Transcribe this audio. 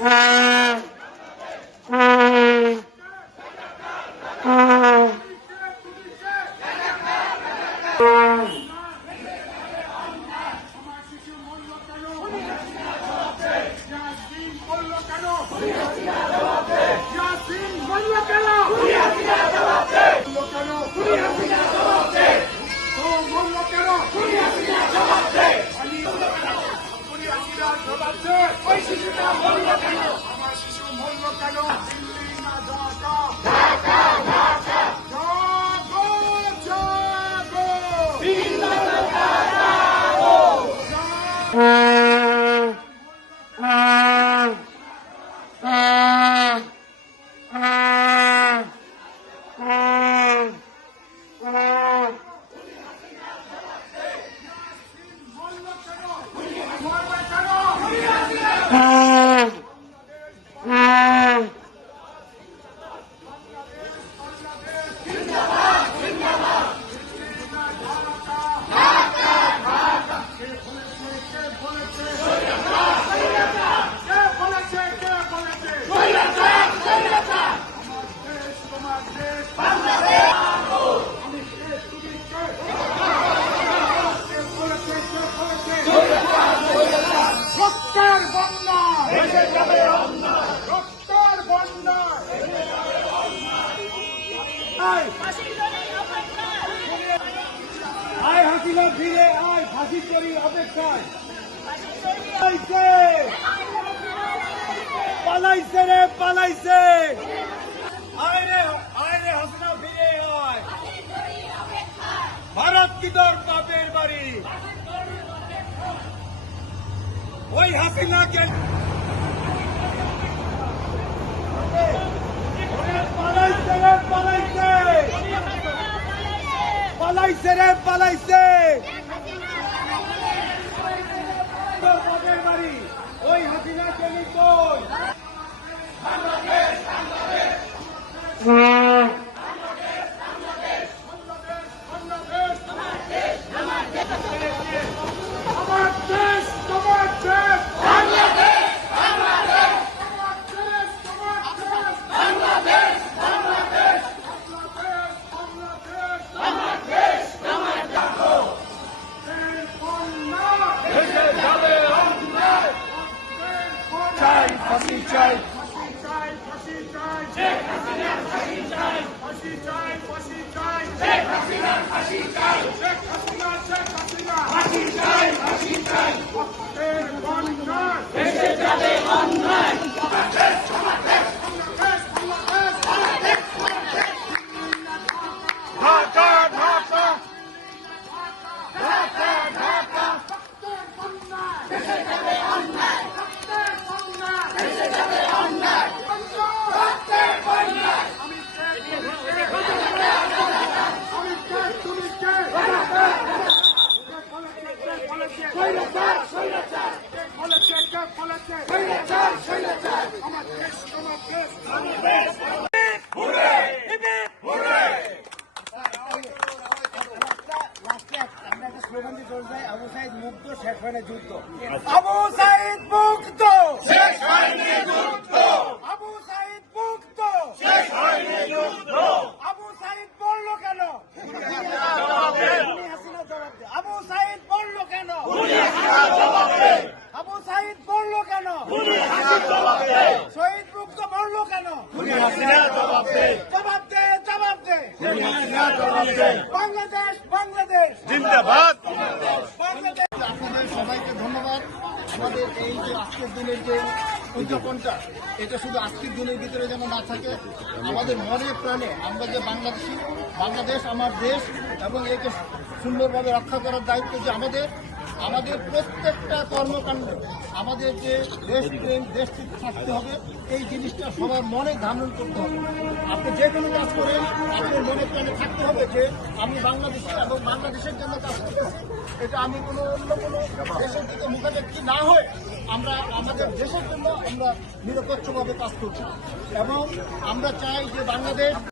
Ha. রক্তের আয় হাসিনা ফিরে আয় ফাঁসি করি অপেক্ষায় পালাইছে রে পালাইছে আয় রে আয় রে হাসিনা ফিরে আয় ভারত কি তোর বাপের বাড়ি ওই হাসিনাকে পালাইছে রে পালাইছে পালাইছে রে পালাইছে তোর বাপের বাড়ি ওই হাসিনা কেলি কই আমার দেশ তোমার দেশ বাংলাদেশ বাংলাদেশ আমার দেশ তোমার দেশ বাংলাদেশ বাংলাদেশ বাংলাদেশ আমার দেশ আমার দেশ বন্যা ভেসে যাবে অন্যায় চাই ফাঁসি চাই ফাঁসি চাই ফাঁসি চাই শেখ হাসিনা ফাঁসি চাই ফাঁসি চাই ফাঁসি চাই শেখ হাসিনা ফাঁসি চাই শেখ হাসিনা শেখ হাসিনা ফাঁসি চাই ফাঁসি চাই রক্তের বন্যা ভেসে যাবে অন্যায় বাংলাদেশ বাংলাদেশ বাংলাদেশ বাংলাদেশ ঢাকা ঢাকা ঢাকা ঢাকা রক্তের বন্যা ভেসে যাবে অন্যায় রক্তের বন্যা ভেসে যাবে অন্যায় রক্তের বন্যা আমি আমি কে তুমি কে বলেছে স্বৈরাচার কে বলেছে কে বলেছে স্বৈরাচার স্বৈরাচার আমার দেশ তোমার দেশ বাংলাদেশ আমরা একটা স্লোগান দিয়ে চলছে আবু সাইদ মুক্ত শেখ হয় যুদ্ধ মুক্ত হয়নি যুদ্ধ আবু সাইদ মুক্ত শেষ হয়নি যুদ্ধ আবু সাইদ কেন খুনি হাসিনা জবাব দে শহীদ মুক্ত কেন? জবাব দে। জবাব দে জবাব দে। খুনি হাসিনা জবাব দে। বাংলাদেশ বাংলাদেশ। জিন্দাবাদ। বাংলাদেশ। আপনাদের সবাইকে ধন্যবাদ। আমাদের এই যে আজকের দিনের যে উদযাপনটা এটা শুধু আজকের দিনের ভিতরে যেন না থাকে আমাদের মনে প্রাণে আমরা যে বাংলাদেশি বাংলাদেশ আমার দেশ এবং একে সুন্দরভাবে রক্ষা করার দায়িত্ব যে আমাদের আমাদের প্রত্যেকটা কর্মকাণ্ডে আমাদের যে দেশপ্রেম দেশটিতে থাকতে হবে। এই জিনিসটা সবার মনে ধারণ করতে হবে। আপনি যে কোনো কাজ করেন আপনার মনে প্রাণে থাকতে হবে যে আমি বাংলাদেশি এবং বাংলাদেশের জন্য কাজ করতেছি। এটা আমি কোনো অন্য কোনো দেশের দিকে মুখাপেক্ষি না হয়ে আমরা আমাদের দেশের জন্য আমরা নিরপেক্ষভাবে কাজ করছি। এবং আমরা চাই যে বাংলাদেশ